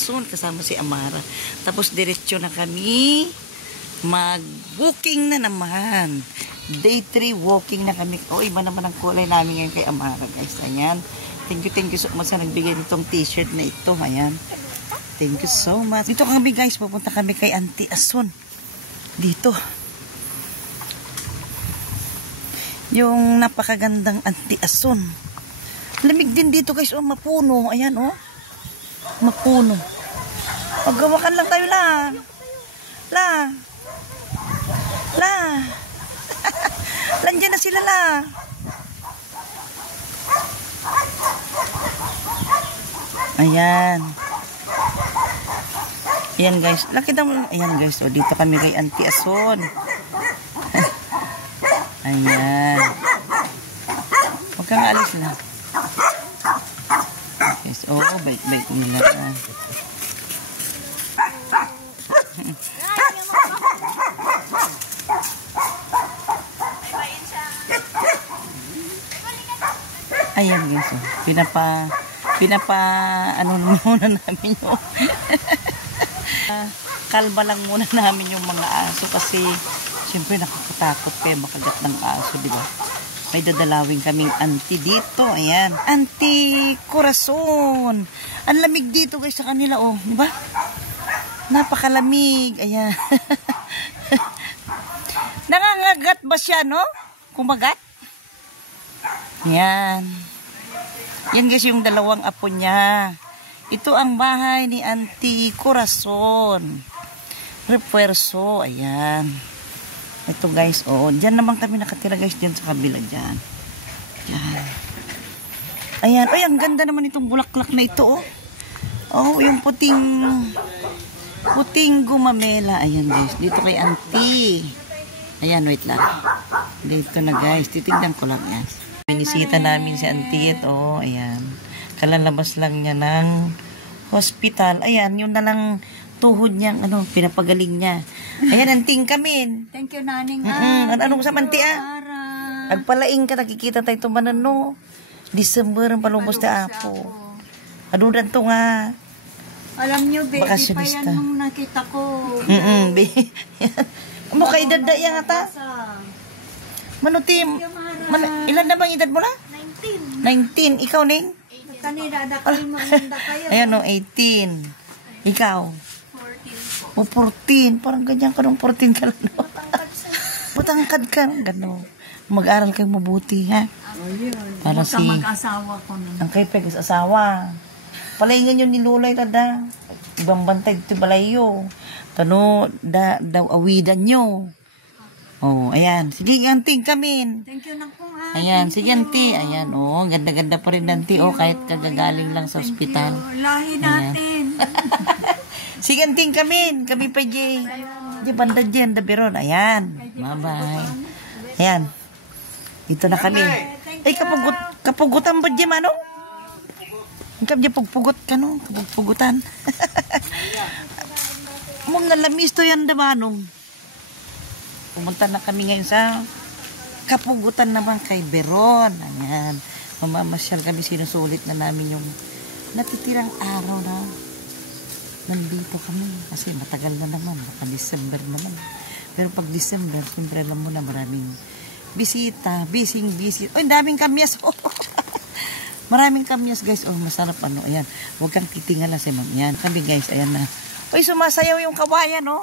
Asun kasama si Amara. Tapos diretso na kami mag-walking na naman. Day 3 walking na kami. O, iba naman ang kulay namin ngayon kay Amara, guys. Ayan. Thank you so much sa nagbigay nitong t-shirt na ito. Ayan. Thank you so much. Dito kami, guys. Pupunta kami kay Auntie Asun. Dito. Yung napakagandang Auntie Asun. Lamig din dito, guys. Oh, mapuno. Ayan, oh. Mapuno. Paggawakan lang tayo, la. La. La. Landiyan na sila, la. Ayan. Ayan, guys. Lakita mo. Ayan, guys. O, dito kami kay Auntie Asun. Ayan. Huwag kang alis na. Yes. Oh, bait-bait nila. Ayan, guys. Oh. Ano muna namin yung kalma lang muna namin yung mga aso kasi siyempre nakakatakot kayo makagat ng aso, di ba? May dadalawin kaming auntie dito. Ayan. Auntie Corazon. Ang lamig dito, guys, sa kanila, oh. Di ba? Napakalamig. Ayan. Nangangagat ba siya, no? Kumagat? Ayan. Yan, guys, yung dalawang apo niya. Ito ang bahay ni Auntie Corazon. Refuerzo. Ayan. Ito, guys, oh. Diyan naman kami nakatira, guys, diyan sa kabila, diyan. Diyan. Ayan. Ay, ang ganda naman itong bulaklak na ito, oh. Oh, yung puting gumamela. Ayan, guys. Dito kay Auntie. Ayan, wait lang. Dito na, guys. Titignan ko lang yan. Binisita namin si Auntie. Oh, ayan. Kalalabas lang niya ng hospital. Ayan, yun na lang tuhod niya, pinapagaling niya. Ayan, Anting kami. Thank you, naning. Anong sa manti, Agpalaing ka, nakikita tayo tumanan, no? December ang palubos na apo. Adudan to nga. Alam niyo, baby pa yan nung nakita ko. Mukha edad na yan, ata. Manutim. Ilan na bang edad mo na? 19. 19. Ikaw, Ning? Kanina, dakay mo kayo. Ayan, no, 18. Ikaw? 14 po. O, 14. Parang ganyan ka nung 14 ka lang, no? Butangkad ka. Gano'n. Mag-aral kayo mabuti, ha? Para si... mag-asawa ko na. Ang kayo pag-asawa. Palaingan yun ni Lulay, tada. Ibang bantay dito balayo. Tano, daw awidan nyo. Oh, ayan. Sige, Auntie, kamin. Thank you na po, ha. Ayan, sige, Auntie. Ayan, oh. Ganda-ganda pa rin, Auntie. Oh, kahit kagagaling lang sa ospital. Lahi natin. Sige, Auntie, kamin. Kami pa, Jay. Di banda dyan, dabiron. Ayan. Bye-bye. Ayan. Dito na kami. Ay, kapugutan ba dyan, ano? Ang dyan, pagpugot ka, no? Kapagpugutan. Mong nalamis to yan, damanong. Pumunta na kami ngayon sa kapugutan naman kay Beron. Ayan. Mamamasyal kami, sinusulit na namin yung natitirang araw na nandito kami. Kasi matagal na naman. Baka December naman. Pero pag December, siyempre alam mo na maraming bisita. Busy. Oh, daming kamyas. Oh. Maraming kamyas, guys. Oh, masarap ano. Ayan. Huwag kang titingala si ma'am. Ayan. Kami, guys. Ayan na. Uy, sumasayaw yung kawayan, oh.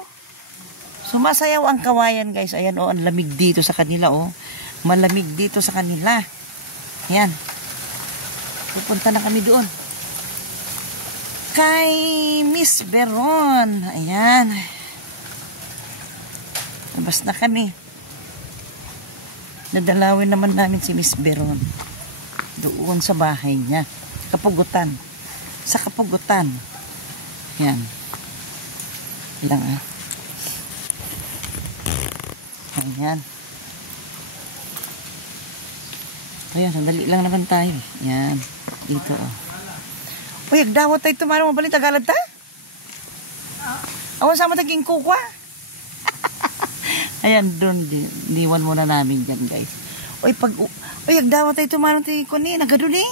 Sumasayaw ang kawayan, guys. Ayan, oh, ang lamig dito sa kanila, oh. Malamig dito sa kanila. Ayan. Pupunta na kami doon. Kay Miss Beron. Ayan. Labas na kami. Nadalawin naman namin si Miss Beron. Doon sa bahay niya. Kapugutan. Sa Kapugutan. Ayan. Ilang, Ayan. Ayan, sandali lang naman tayo. Ayan. Dito, oh. Uy, agdawat tayo tumarang mabaling Tagalog ta? Awan sama taging kukwa. Ayan, doon. Diwan muna namin dyan, guys. Uy, agdawat tayo tumarang tayo ko ni. Nagadun eh.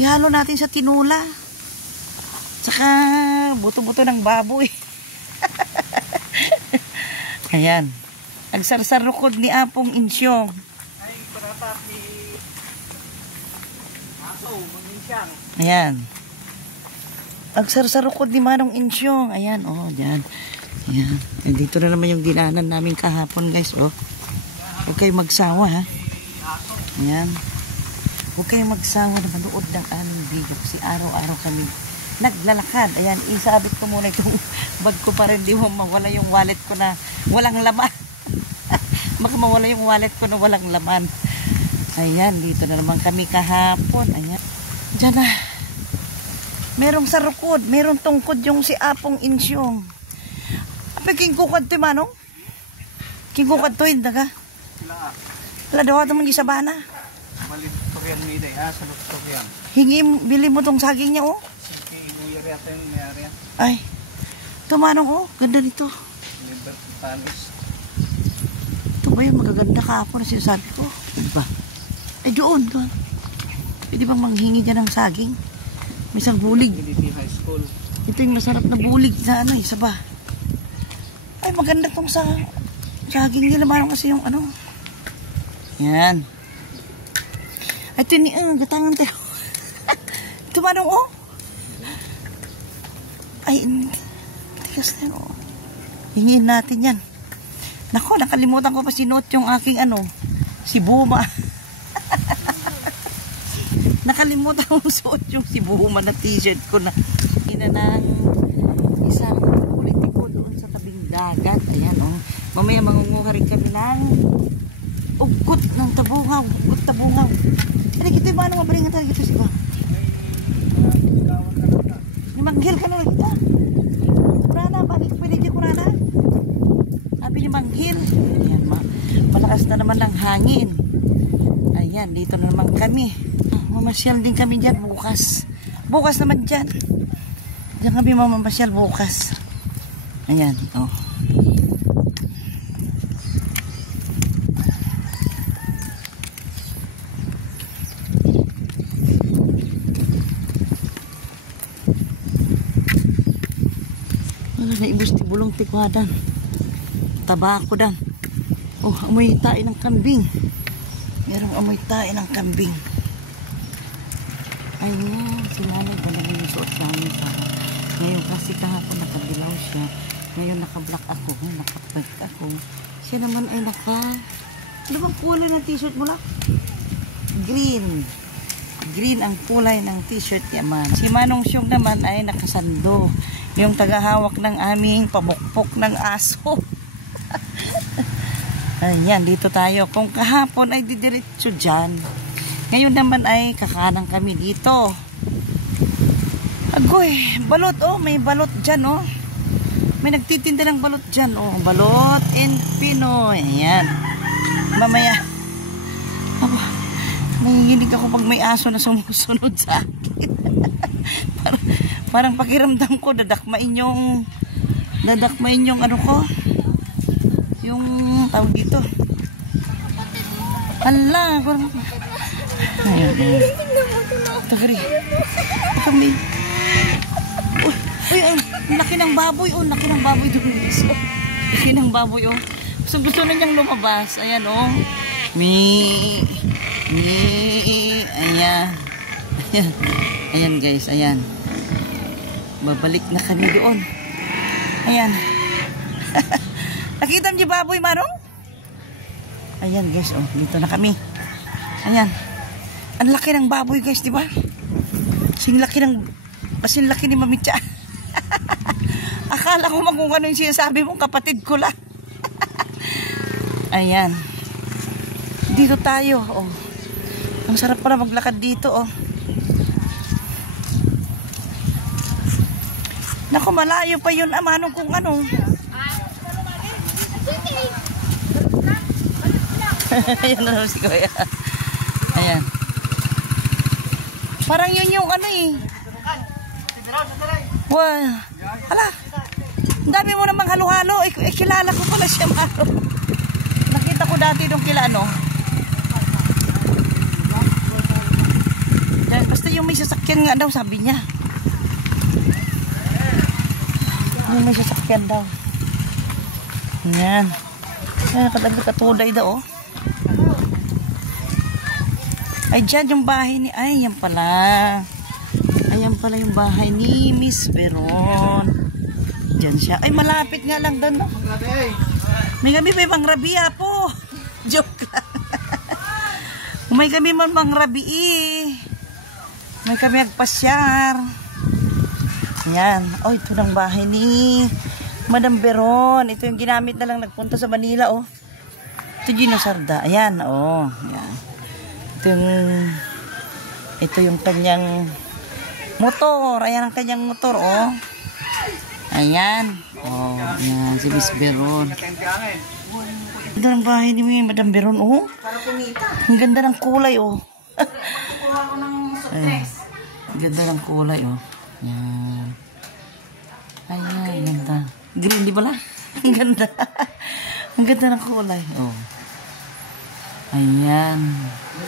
Ihalo natin sa tinula. Saka buto-buto ng baboy. Ayan. Ang sarsarukod ni Apong Insyong. Ay, paratak ni Aso, Manginsyang. Ayan. Ang sarsarukod ni Manong Insyong. Ayan, oh, dyan. Ayan. Dito na naman yung dinanan namin kahapon, guys, oh. Huwag kayong magsawa, ha. Ayan. Huwag kayong magsawa na manood ng aming video kasi araw-araw kami naglalakad. Ayan, isabit ko muna itong bag ko para hindi mo mawala yung wallet ko na walang laman. Baka mawala yung wallet ko na walang laman. Ayan, dito na naman kami kahapon. Ayan. Diyan na. Merong sarukod. Merong tungkod yung si Apong Insyong. Apa kingkukad to, Manong? Kingkukad to, hindi ka? Wala daw ito mong isabana. Malit to yan ni Day. Salot to yan. Hingi, bili mo tong saging niya, oh. Inuya rin ito yung mayari yan. Ay, ito, Manong, oh. Ganda nito. Liberty Panis. Ito ba yung magaganda kahapon na sinasabi ko? Pwede ba? Ay, doon. Pwede bang manghingi dyan ng saging? May isang bulig. Unity High School. Ito yung masarap na bulig sa ano, isa ba? Ay, maganda tong sa saging nila. Manong kasi yung ano. Yan. Ay, ito yung gatangan tayo. Ito, Manong, oh. Ay, tigas na yun, oh. Hingin natin yan. Nako, nakalimutan ko pa sinuot yung aking ano, si Buma. Nakalimutan ko suot yung si Buma na t-shirt ko na ina ng isang politiko doon sa tabing dagat. Ayan, oh. Mamaya mangunguha rin kami ng ugot ng tabungaw. Ugot tabungaw. Ano kita yung mga mabaringan talaga ito siya? Manghil ka na lang kita. Kurana, bakit pwede dyan kurana? Sabi niyo manghil. Ayan, malakas na naman ang hangin. Ayan, dito na naman kami. Mamasyal din kami dyan bukas. Bukas naman dyan. Diyan kami mamamasyal bukas. Ayan, oh. Naibos ti bulong tikwadan. Tabako dan. Oh, amoy tae ng kambing. Merong amoy tae ng kambing. Ayan, sila na balagay yung suot namin para. Ngayon kasi kahapon nakadilaw siya. Ngayon naka-black ako. Ngayon naka-white ako. Siya naman ay ano bang kulay ng t-shirt mo lang? Green. Green ang kulay ng t-shirt niya man. Si Manong Syong naman ay nakasando. Yung tagahawak ng aming pabukpok ng aso. Ayan, dito tayo. Kung kahapon ay didiretso dyan. Ngayon naman ay kakanan kami dito. Agoy, balot, oh. May balot dyan, oh. May nagtitinda ng balot dyan, oh. Balot in Pinoy. Ayan. Mamaya. Nanginginig ako pag may aso na sumusunod sa akin. Parang pakiramdam ko dadakmain yung ano ko, yung tawag dito. Hala, ayan. Tagari kami. Uy, laki ng baboy, oh. Laki ng baboy doon. Laki ng baboy, oh. Gusto na niyang lumabas. Ayan, oh. Ayan. Ayan, guys, ayan. Babalik na kami doon. Ayan. Nakita niyo baboy, Manong? Ayan, guys, oh. Dito na kami. Ayan. Ang laki ng baboy, guys, di ba? Asin laki ni Mamitsa. Akala ko kung ano yung sinasabi mong kapatid ko lang. Ayan. Dito tayo, oh. Ang sarap pala maglakad dito, oh. Naku, malayo pa yun, Manong, kung ano. Ayan na naman si Kuya. Ayan. Parang yun yung ano eh. Wow. Hala. Ang dami mo namang halo-halo. Kilala ko pala siya, Manong. Nakita ko dati nung kila ano. Basta yung may sasakyan nga daw, sabi niya. Yung may sasakyan daw. Yan. Ay, nakatabi katuday daw, oh. Ay, dyan yung bahay ni... Ay, yan pala. Ayan pala yung bahay ni Miss Veron. Dyan siya. Ay, malapit nga lang doon, no? May kami may mangrabiya po. Joke lang. May kami man mangrabi eh. May kami agpasyar. Yan. Oh, ito ng bahay ni Madam Veron. Ito yung ginamit na lang nagpunta sa Manila, oh. Ito Ginosarda. Ayan, oh. Yan. Ito yung kanyang motor. Ayan ang kanyang motor, oh. Ayan. Oh, ayan. Si Miss Veron. Ito ang bahay ni Madam Veron, oh. Para kumita. Ang ganda ng kulay, oh. Kukuha ko ng sutres. Ang ganda ng kulay, oh. Ayan. Ayan, ganda. Green, di ba lang? Ang ganda. Ang ganda ng kulay, oh. Ayan.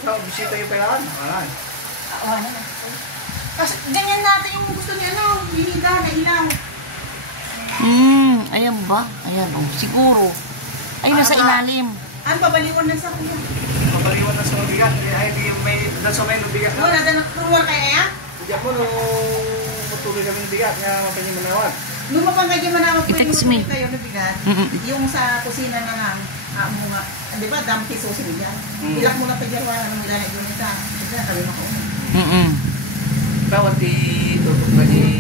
Bisita yung kailangan? Wala. Kasi ganyan natin yung gusto niya, no? Hiniga na ilaw. Ayan ba? Ayan, oh. Siguro. Ay, nasa ilalim. Ano, babaliwan na sa kuya? Mabaliwan na sa mabigat. Ay, di may doon sa may lubigat. Wala na nagturuan kaya ya? Diyan mo nung matuloy kami ng bigat, nga mapanyin manawan. Nung mapanggadya manawag ko I-text yung me. kayo na bigat, yung sa kusina na nga, mo nga, di ba, dampi susi niya. Ilak mo na pa dyan, wala nang ilanay doon isa. Kasi kami mako. Bawat di tutok ba ni